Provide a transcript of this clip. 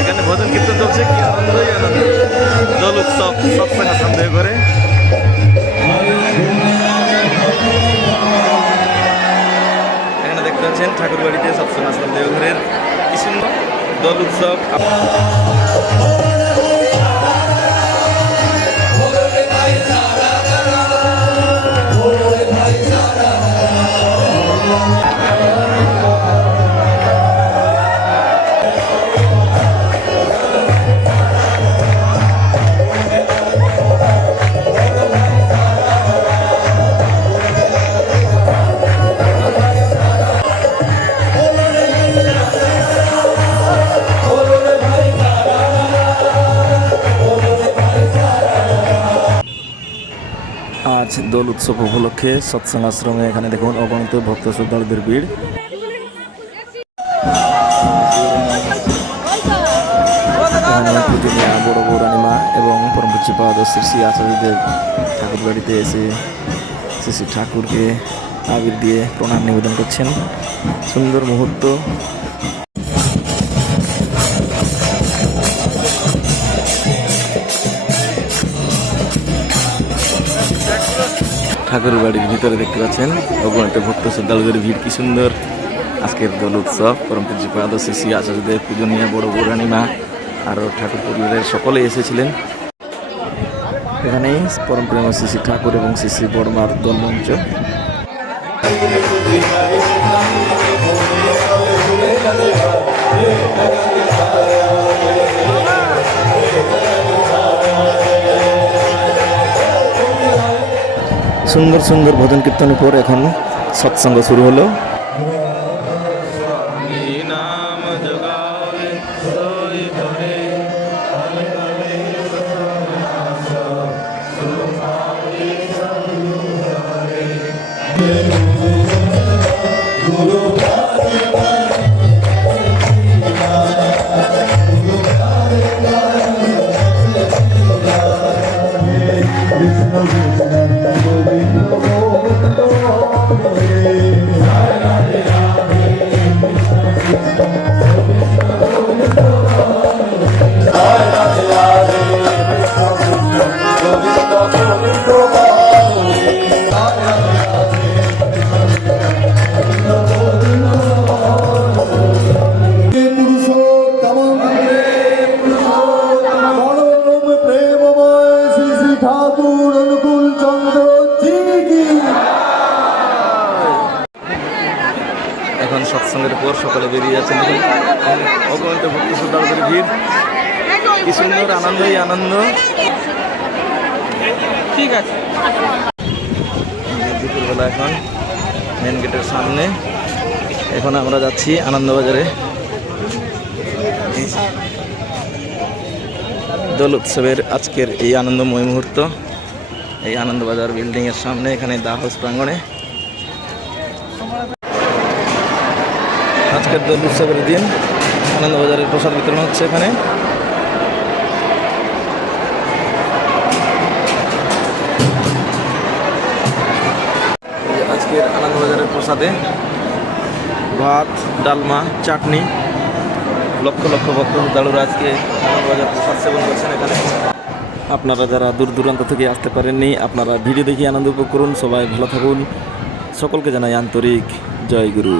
এখানে ভজন কীর্তন চলছে, কি আনন্দই আনন্দ। দোল উৎসব সৎসঙ্গ সন্দেহ করে এখানে দেখতে পাচ্ছেন ঠাকুর বাড়িতে সৎসঙ্গ সন্দেহ ঘরের কি সুন্দর দোল উৎসব। আজ দোল উৎসব উপলক্ষে সৎসঙ্গ আশ্রমে এখানে দেখুন অগণিত ভক্ত শ্রদ্ধালুদের ভিড়। এখানে পূজনীয়া বড় বৌরানীমা এবং পরম পূজ্যপাদ শ্রী শ্রী আচার্যদেব ঠাকুর বাড়িতে এসে শ্রী শ্রী ঠাকুরকে আবির দিয়ে প্রণাম নিবেদন করছেন। সুন্দর মুহূর্ত। ঠাকুর বাড়ির ভিতরে দেখতে পাচ্ছেন অগণিত ভক্ত শ্রদ্ধালুদের ভিড়। কি সুন্দর আজকের দোল উৎসব। পরম পূজ্যপাদ শ্রী শ্রী আচার্যদেব, পূজনীয়া বড় বৌরানীমা আরও ঠাকুর পরিবারের সকলে এসেছিলেন। এখানেই পরম প্রেম শ্রী শ্রী ঠাকুর এবং শ্রী শ্রী বড়মার দোল মঞ্চ। সুন্দর সুন্দর ভজন কীর্তনের পর এখন সৎসঙ্গ শুরু হলো। এখন সৎসঙ্গের পর সকলে বেরিয়ে যাচ্ছেন। অগণিত ভক্ত শ্রদ্ধালুদের ভিড়। কি সুন্দর আনন্দই আনন্দ। ঠিক আছে, দুপুরবেলা এখন মেন গেটের সামনে। এখন আমরা যাচ্ছি আনন্দবাজারে। দোল উৎসবের আজকের এই আনন্দময় মুহূর্ত এই আনন্দবাজার বিল্ডিংয়ের সামনে, এখানে দা হাউস প্রাঙ্গণে। আজকের দোল উৎসবের দিন আনন্দবাজারের প্রসাদ বিতরণ হচ্ছে এখানে। আজকের আনন্দবাজারের প্রসাদে ভাত, ডালমা, চাটনি। লক্ষ লক্ষ ভক্ত শ্রদ্ধালুরা আজকে আনন্দবাজার প্রসাদ সেবন করছেন এখানে। আপনারা যারা দূর দূরান্ত থেকে আসতে পারেননি, আপনারা ভিডিও দেখে আনন্দ উপভোগ করুন। সবাই ভালো থাকুন। সকলকে জানাই আন্তরিক জয় গুরু।